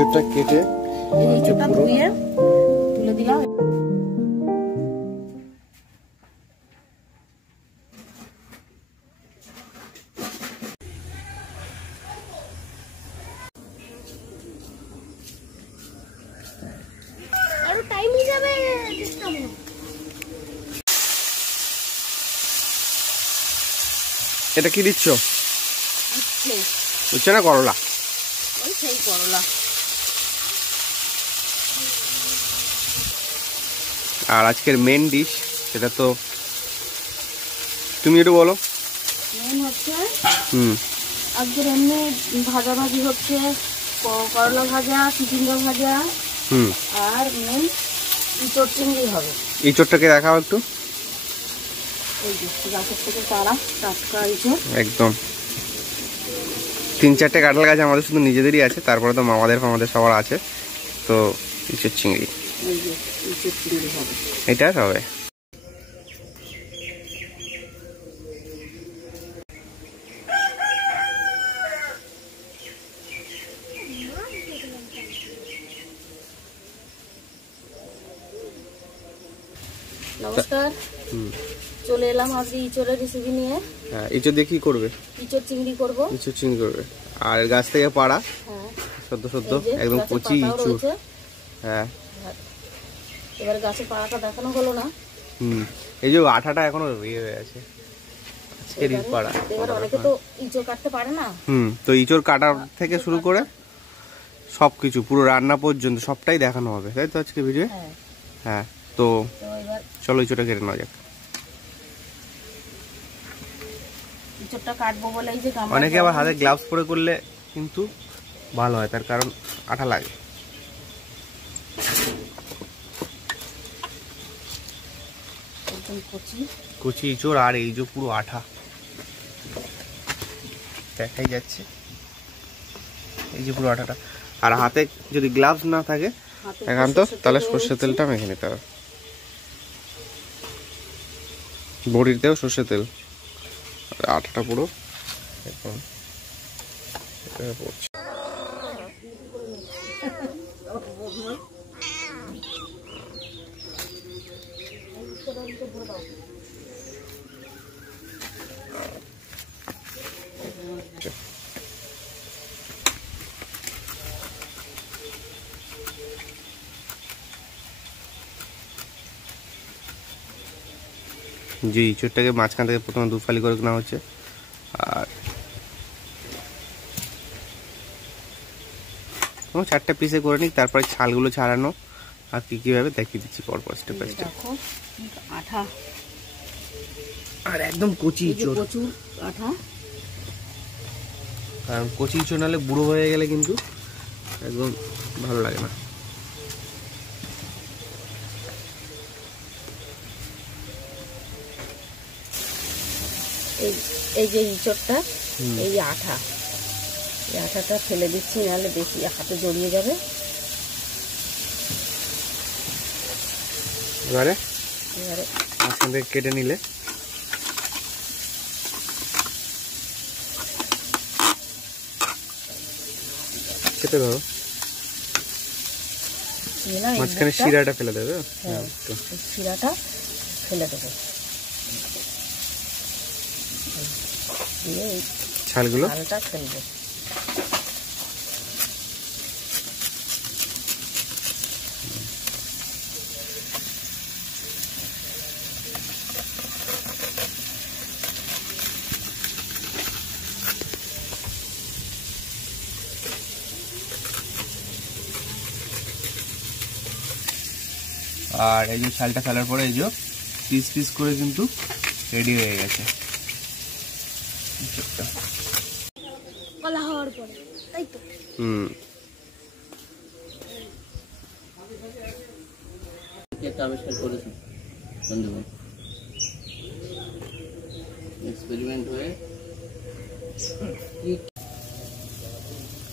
ইঁচড়টা কেটে ইঁচড়টা ধুয়ে তুলে দিলাম। এটা কি দিচ্ছ? উচ্ছে না করলা? ওই সেই করলা। আর আজকের মেন ডিশ সেটা তো তুমি একটু বলো। মেন হচ্ছে আজকের এমনি ভাজাভাজি হচ্ছে করলা ভাজা, চিচিঙ্গা ভাজা, আর মেন ইঁচড় চিংড়ি হবে। ইঁচড়টাকে দেখাও একটু। এই যে গাছের থেকে তারা টাটকা ইঁচড়, একদম 3-4টে কাঁঠাল গাছ আমাদের শুধু নিজেদেরই আছে, তারপরে তো মামাদের সবার আছে। তো ইঁচড় চিংড়ি, এই যে ইঁচড় চিংড়ি হবে, এটা হবে। নমস্কার, চলে এলাম আজকে ইঁচড়ের রেসিপি নিয়ে। হ্যাঁ, ইঁচড় দিয়ে কি করবে? ইঁচড় চিংড়ি করবো। ইঁচড় চিংড়ি করবে। আর গাছ থেকে পাড়া সদ্য একদম কচি ইঁচড়। হ্যাঁ, এবার গাছের পাড়াটা দেখানো হলো না। এই যে আঠাটা এখনো ইয়ে হয়ে আছে। আজকের পাড়া। এবার অনেকে তো ইঁচড় কাটতে পারে না। তো ইঁচড় কাটার থেকে শুরু করে সবকিছু পুরো রান্না পর্যন্ত সবটাই দেখানো হবে, তাই তো আজকে ভিডিও? হ্যাঁ, তো চলো ইঁচড়টা কেটে নেওয়া যাক। ইঁচড়টা কাটবো বলে এই যে অনেকে আবার হাতে গ্লাভস পরে করলে কিন্তু ভালো হয়, তার কারণ আঠা লাগে। কচি ইঁচড় আর এই যে পুরো আঠা দেখাই যাচ্ছে, এই যে পুরো আঠাটা। আর হাতে যদি গ্লাভস না থাকে একান্ত, তাহলে সর্ষের তেলটা মেখে নিতে হবে। বড়িতেও সর্ষের তেল, আঠাটা পুরো এখন পড়ছে। যে ইঁচড়টাকে মাঝখান থেকে প্রথমে 2 ফালি করে নেওয়া হচ্ছে, আর 4টে পিসে করে নিই, তারপরে ছালগুলো ছাড়ানো আর কি কিভাবে দেখিয়ে দিচ্ছি পরপর স্টেপ বাই স্টেপ। আঠা আর একদম কচি ইঁচড়, প্রচুর আঠা। কারণ কচি ইঁচড় নাহলে বুড়ো হয়ে গেলে কিন্তু একদম ভালো লাগে না। এই যে ইঁচড়টা, এই আঠা, এই আঠাটা ফেলে দিচ্ছি, নাহলে বেশি হাতে জড়িয়ে যাবে। এবারে মাঝখান থেকে কেটে নিলে খেতে ধরো, মাঝখানে শিরাটা ফেলে দেবে। শিরাটা ফেলে দেবে, দিয়ে ছালগুলো ফেলবো। আর এই যে ছালটা ফেলার পরে এই যে পিস পিস করে কিন্তু রেডি হয়ে গেছে।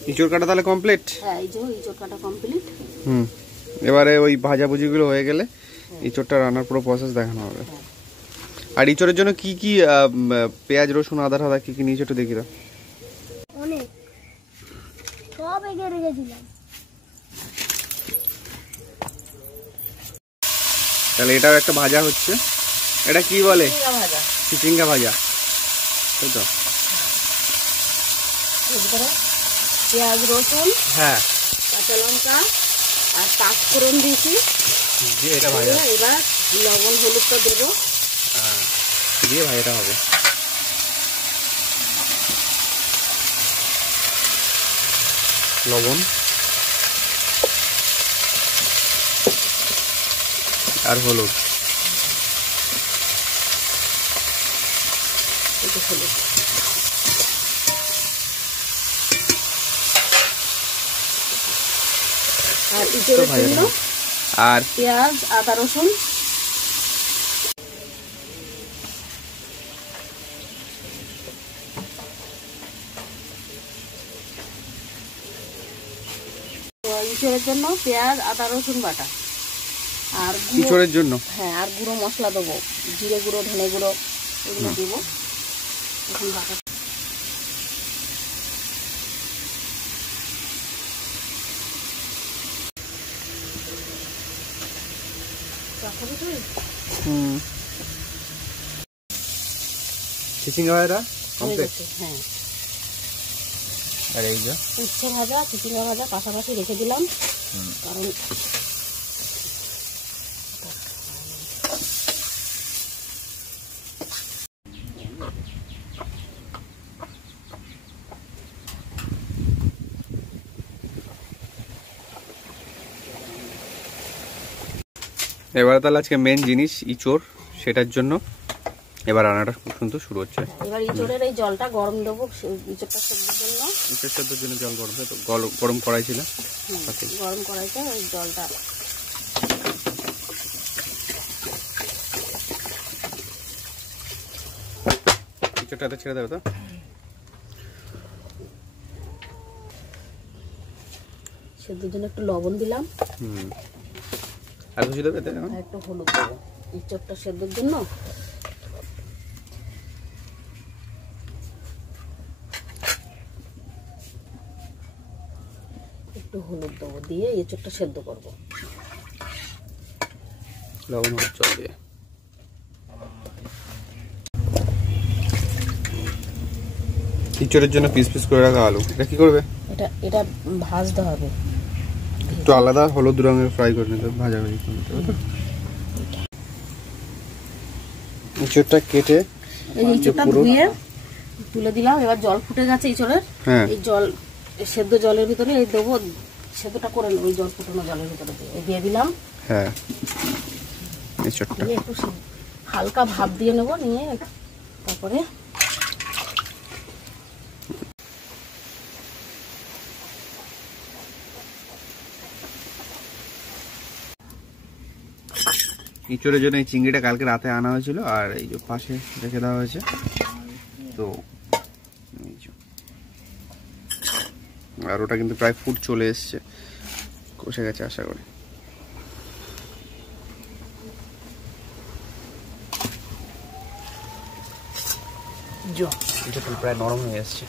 ইঁচড় কাটা তাহলে কমপ্লিট। হ্যাঁ, এই যে ইঁচড় কাটা কমপ্লিট। এবারে ওই ভাজাভুজিগুলো হয়ে গেলে ইঁচড়টা রান্নার পুরো প্রসেস দেখানো হবে। আর ইঁচড়ের জন্য কি কি পেঁয়াজ, রসুন, আদা টাদা কি কি নিয়েছো একটু দেখি দাও। অনেক সব এগে রেখেছিলাম। তাহলে এটাও একটা ভাজা হচ্ছে। এটা কি বলে? চিচিঙ্গা ভাজা। চিচিঙ্গা ভাজা, তাই তো? এরপরে পেঁয়াজ রসুন, হ্যাঁ, কাঁচা লঙ্কা আর পাঁচফোড়ন দিয়েছি। দিয়ে এটা ভাজা, এবার লবণ হলুদটা দেবো, দিয়ে ভাজাটা হবে। লবণ আর হলুদ, একটু হলুদ। আর ইঁচড়ের জন্য আর পেঁয়াজ আদা রসুন। ইঁচড়ের জন্য পেঁয়াজ আদা রসুন বাটা আর ইঁচড়ের জন্য, হ্যাঁ, আর গুঁড়ো মশলা দেবো, জিরে গুঁড়ো, ধনে গুঁড়ো, এগুলো দেবো এখন বাটা। চিচিঙ্গা ভাজাটা হয়ে গেছে, হ্যাঁ। আর এই যে উচ্ছে ভাজা, চিচিঙ্গা ভাজা পাশাপাশি রেখে দিলাম, কারণ এবারে তাহলে আজকে মেন জিনিস ইঁচড়, সেটার জন্য এবার রান্নাটা খুব সুন্দর শুরু হচ্ছে। এবার ইঁচড়ের এই জলটা গরম দেবো, ইঁচড়টা সেদ্ধর জন্য। ইঁচড় সেদ্ধর জন্য জল গরম, তো গরম কড়াই ছিল, গরম কড়াইতে ওই জলটা ইঁচড়টাতে ছেড়ে দেবে তো। সেদ্ধর জন্য একটু লবণ দিলাম, আর কিছু দেবে? আর একটু হলুদ দেবো ইঁচড়টা সেদ্ধর জন্য। একটু হলুদ দেবো, দিয়ে এঁচড়টা সেদ্ধ করবো। লবণ হলুদ জল দিয়ে ইঁচড়ের জন্য পিস পিস করে রাখা আলু, এটা কি করবে? এটা ভাজতে হবে, একটু আলাদা হলুদ রঙের ফ্রাই করে নিতে হবে, ভাজা ভাজি করে নিতে হবে। ইঁচড়টা কেটে এই ইঁচড়টা ধুয়ে তুলে দিলাম। এবার জল ফুটে গেছে ইঁচড়ের, এই জল সেদ্ধ জলের ভিতরে এই দেবো, সেদ্ধটা করে নেবো। ওই জল ফুটানো জলের ভিতরে দিয়ে দিলাম। হ্যাঁ, ইঁচড়টা একটু হালকা ভাপ দিয়ে নেবো, নিয়ে তারপরে ইঁচড়ের জন্য এই চিংড়িটা কালকে রাতে আনা হয়েছিল, আর এই যে পাশে রেখে দেওয়া হয়েছে। তো আর ওটা কিন্তু প্রায় ফুট চলে এসছে, কষে গেছে আশা করি। প্রায় নরম হয়ে এসছে,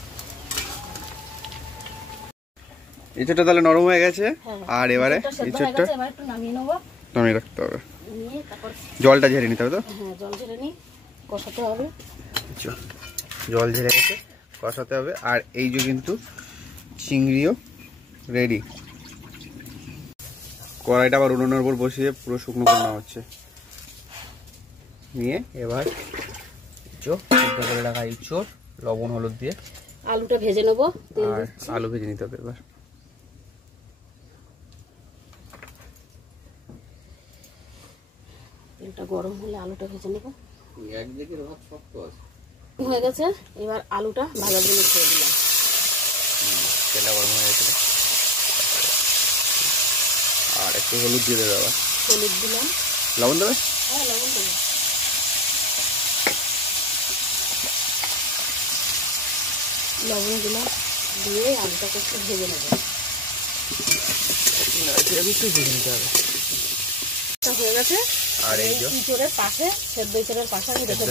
ইঁচড়টা তাহলে নরম হয়ে গেছে। আর এবারে ইঁচড়টা নামিয়ে রাখতে হবে, জলটা ঝেড়ে নিতে হবে। তো জল ঝেড়ে নি, কষাতে হবে। জল ঝেড়ে গেছে, কষাতে হবে। আর এই যে কিন্তু চিংড়িও রেডি। কড়াইটা আবার উনুনের উপর বসিয়ে পুরো শুকনো করে নেওয়া হচ্ছে। নিয়ে এবার করে রাখা ইঁচড় লবণ হলুদ দিয়ে আলুটা ভেজে নেবো, আর আলু ভেজে নিতে হবে। এবার তেলটা গরম হলে আলুটা ভেজে নেবো। হয়ে গেছে, এবার আলুটা ভাজার জন্য ছেড়ে দিলাম। তেলটা গরম হয়ে গেছে, আর একটু হলুদ দিয়ে দেবে। আবার হলুদ দিলাম, লবণ দেবে। হ্যাঁ, লবণ দেবো। লবণ দিলাম, দিয়ে আলুটাকে একটু ভেজে নেবো। হয়ে গেছে। আর এই ইঁচড়ের পাশে, সেদ্ধ ইঁচড়ের পাশে আমি রেখে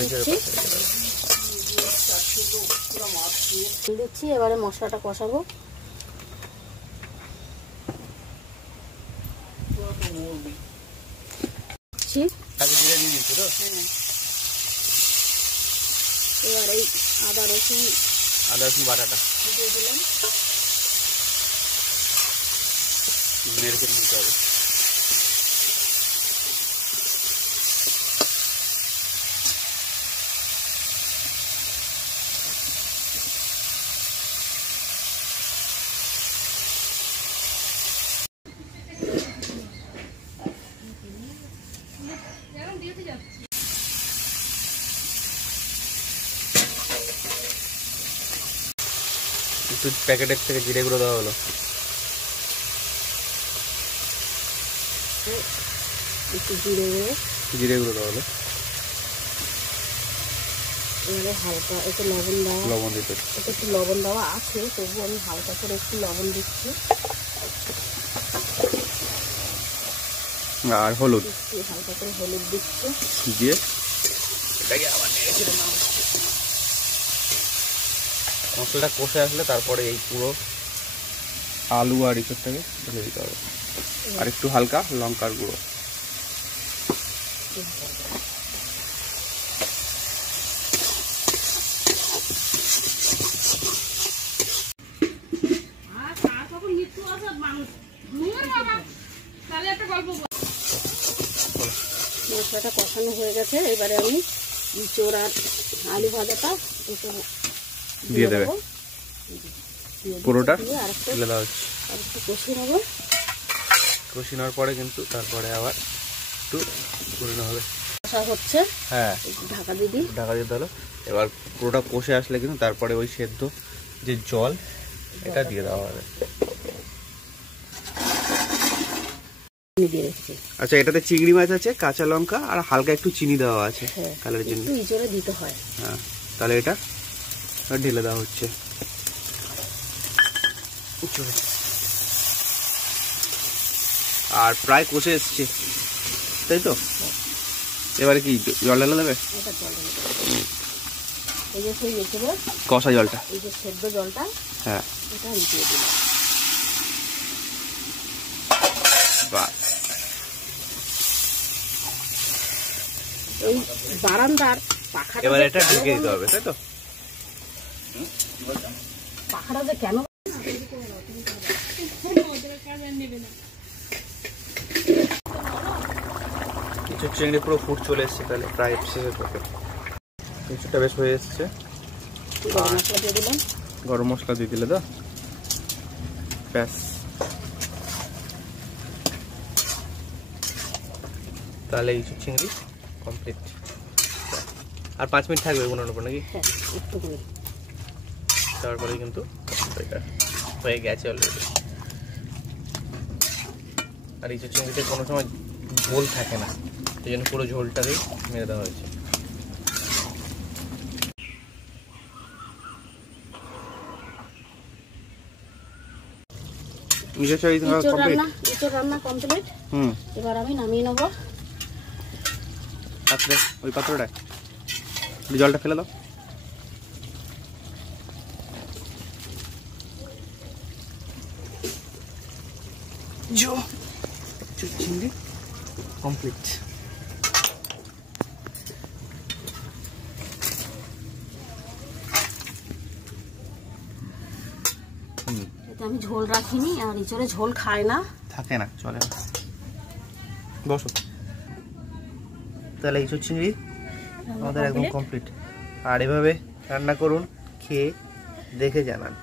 দিচ্ছি। এবারে মশলাটা কষাবো। দিচ্ছি। আগে জিরে দিয়ে দিচ্ছি তো। হ্যাঁ, এবার এই আদা রসুন বাটাটা দিয়ে দিলাম। নেড়ে চেড়ে নিতে হবে। একটু প্যাকেটের থেকে জিরে গুঁড়ো দেওয়া হলো, একটু জিরে গুঁড়ো দেওয়া হলো। এবারে হালকা একটু লবণ দিতে, একটু লবণ দেওয়া আছে, তবু আমি হালকা করে একটু লবণ দিচ্ছি। আর হলুদ, হালকা করে হলুদ দিচ্ছি, দিয়ে এটাকে আবার নেড়ে চেড়ে নাও। মশলাটা কষে আসলে তারপরে এই পুরো আলু আর ইঁচড়টাকে ঢেলে দিতে হবে। আর একটু হালকা লঙ্কার গুঁড়ো। মশলাটা কষানো হয়ে গেছে, এবারে আমি ইঁচড় আর আলু ভাজাটা দিয়ে দেবে। পুরোটা ঢেলে দেওয়া হচ্ছে। আর একটু কষিয়ে নেবো। কষিয়ে নেওয়ার পরে কিন্তু তারপরে আবার একটু করে নেওয়া হবে। কষা হচ্ছে, হ্যাঁ, ঢাকা দিয়ে দিই। ঢাকা দিতে হলো। এবার পুরোটা কষে আসলে কিন্তু তারপরে ওই সেদ্ধ যে জল এটা দিয়ে দেওয়া হবে। আচ্ছা, এটাতে চিংড়ি মাছ আছে, কাঁচা লঙ্কা আর হালকা একটু চিনি দেওয়া আছে কালারের জন্য। ইঁচড়ে দিতে হয়। হ্যাঁ, তাহলে এটা ঢেলে দেওয়া হচ্ছে। আর প্রায় কষে এসছে, তাই তো? এবারে কি জল ঢেলে দেবে? এই যে সেই ইঁচড়ের কষা জলটা, এই যে সেদ্ধ জলটা, হ্যাঁ, এটা আমি দিয়ে দিলাম। বাহ, এই বারান্দার পাখাটা, এবার এটা ঢেকে দিতে হবে, তাই তো? পাখাটা যে কেন কিছু চিংড়ি পুরো ফুট চলে এসছে, তাহলে প্রায় শেষের পথে। কিছুটা বেশ হয়ে এসছে। গরম মশলা দিয়ে দিলাম। গরম মশলা দিয়ে দিলে তো ব্যাস। তাহলে এই চিংড়ি কমপ্লিট। আর 5 মিনিট থাকবে উনার উপর নাকি? হ্যাঁ, একটু করে। তারপরে কিন্তু এটা হয়ে গেছে অলরেডি। আর এই চিংড়িতে কোনো সময় ঝোল থাকে না, এই জন্য পুরো ঝোলটাকেই মেরে দেওয়া হয়েছে। ইঁচড় রান্না কমপ্লিট। এবার আমি নামিয়ে নেবো। পাত্রে, ওই পাত্রটায় জলটা ফেলে দাও। চিংড়ি কমপ্লিট। আমি ঝোল রাখিনি, আর ইঁচড়ে ঝোল খায় না, থাকে না, চলে না। বসো। তাহলে ইঁচড় চিংড়ি আমাদের একদম কমপ্লিট। আর এভাবে রান্না করুন, খেয়ে দেখে জানান।